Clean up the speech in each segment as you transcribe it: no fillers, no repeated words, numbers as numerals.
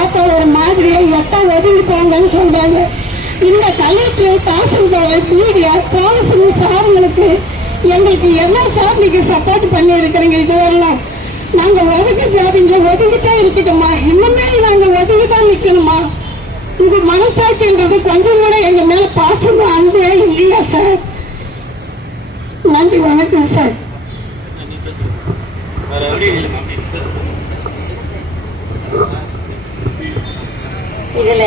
பார்த்தா ஒரு மாதிரியா எட்டா ஒதுங்கி போங்கன்னு சொல்றாங்க. இந்த கலெக்டர், தாசில்தார், பிடிஆர், காவல்துறை சார்களுக்கு எங்களுக்கு என்ன சார் நீங்க சப்போர்ட் பண்ணி இருக்கிறீங்க? இதுவரெல்லாம் நாங்க ஒதுக்க ஜாதிங்க ஒதுக்கிட்டே இருக்கட்டுமா? இன்னுமே நாங்க ஒதுக்கிதான் நிக்கணுமா? உங்க மனசாட்சின்றது கொஞ்சம் கூட எங்க மேல பாசமா அன்பே இல்லையா சார்? நன்றி, வணக்கம் சார். இதுல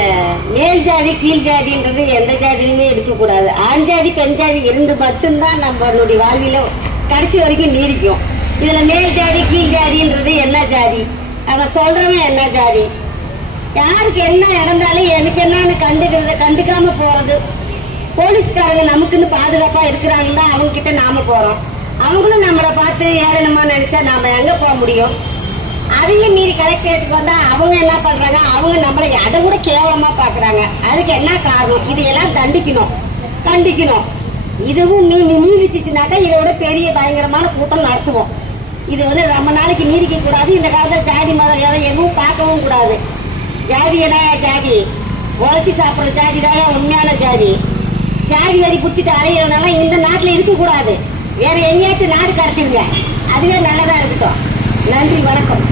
மேல் ஜாதி கீழ் ஜாதின்றது எந்த ஜாதியுமே இருக்கக்கூடாது. ஆண் ஜாதி பெண் ஜாதி இருந்து மட்டும்தான் நம்மளுடைய வாழ்வில கடைசி வரைக்கும் நீடிக்கும். இதுல மேல் ஜாதி கீழ் ஜாதின்றது என்ன ஜாதி? அவன் சொல்றவன் என்ன ஜாதி? யாருக்கு என்ன நடந்தாலும் எனக்கு என்னன்னு கண்டுக்காம போறது. போலீஸ்காரங்க நமக்குன்னு பாதுகாப்பா இருக்கிறாங்கன்னா அவங்க கிட்ட நாம போறோம். அவங்களும் நம்மளை பார்த்து ஏளனமா நினைச்சா நாம எங்க போக முடியும்? அதையும் மீறி கலெக்டரேட்டுக்கு வந்தா அவங்க என்ன பண்றாங்க? அவங்க நம்மளை அதை கூட கேவலமா பாக்குறாங்க. அதுக்கு என்ன காரணம்? இதையெல்லாம் கண்டிக்கணும். இதுவும் நீடிச்சுனாக்கா இதை விட பெரிய பயங்கரமான கூட்டம் நடத்துவோம். இது ரொம்ப நாளைக்கு நீடிக்க கூடாது. இந்த காலத்துல ஜாதி மதம் எதுவும் பார்க்கவும் கூடாது. ஜாதியடா ஜாதி, உழைச்சி சாப்பிடுற ஜாதி தானே உண்மையான ஜாதி. ஜாதி வரி குடிச்சிட்டு அலையிறதுனால இந்த நாட்டுல இருக்கக்கூடாது. வேற எங்கேயாச்சும் நாடு கடத்திடுங்க, அதுவே நல்லதா இருக்கட்டும். நன்றி, வணக்கம்.